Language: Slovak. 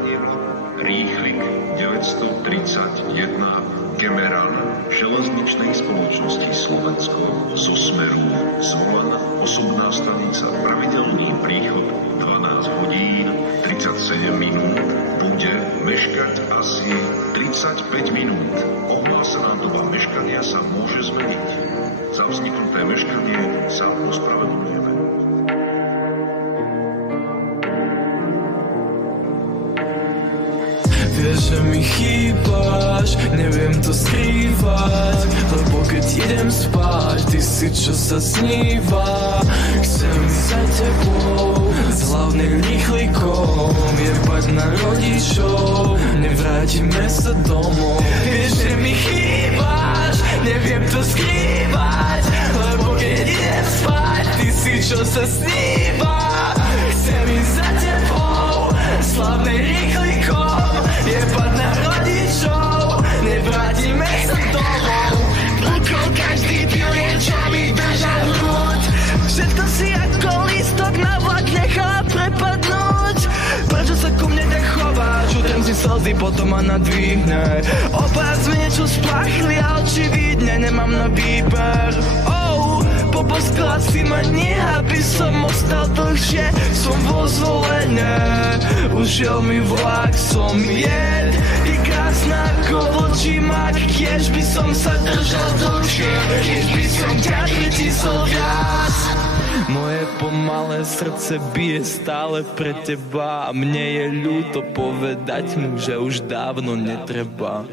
Stanienok, Rýchlik 931, Gemeran, železničnej spoločnosti Slovensko, zo Smeru, Zvolen, osobná stanica, pravidelný príchod 12 hodín, 37 minút, bude meškať asi 35 minút. Ohlásená doba meškania sa môže zmeniť. Za vzniknuté meškanie sa ospravedlňujeme. Vieš, že mi chýbaš, neviem to skrývať, lebo keď idem spať, ty si čo sa sníva. Chcem za tebou, s hlavným rýchlikom, jebať na rodičov, nevrátime sa domov. Vieš, že mi chýbaš, neviem to skrývať, lebo keď idem spať, ty si čo sa sníva. Chcem ísť za tebou, s hlavným rýchlikom, jebať na rodičov, nevrátime sa domov. Ako každý pilier, čo mi drža hrud, všetko si ako lístok na vlak nechala prepadnúť. Prečo sa ku mne tak chováš? Utrem si slzy, potom ma nadvihne. Obraz mi niečo spláchli a očividne nemám na výber. Poboskla si ma nie, aby som ostal dlhšie. Som vo Zvolene, ušiel mi vlak, som jed. Je krásna ako vlčí mak, kiež by som sa držal dlhšie, kiež by som ťa pritisol viac. Moje pomalé srdce bije stále pre teba a mne je ľúto povedať mu, že už dávno netreba.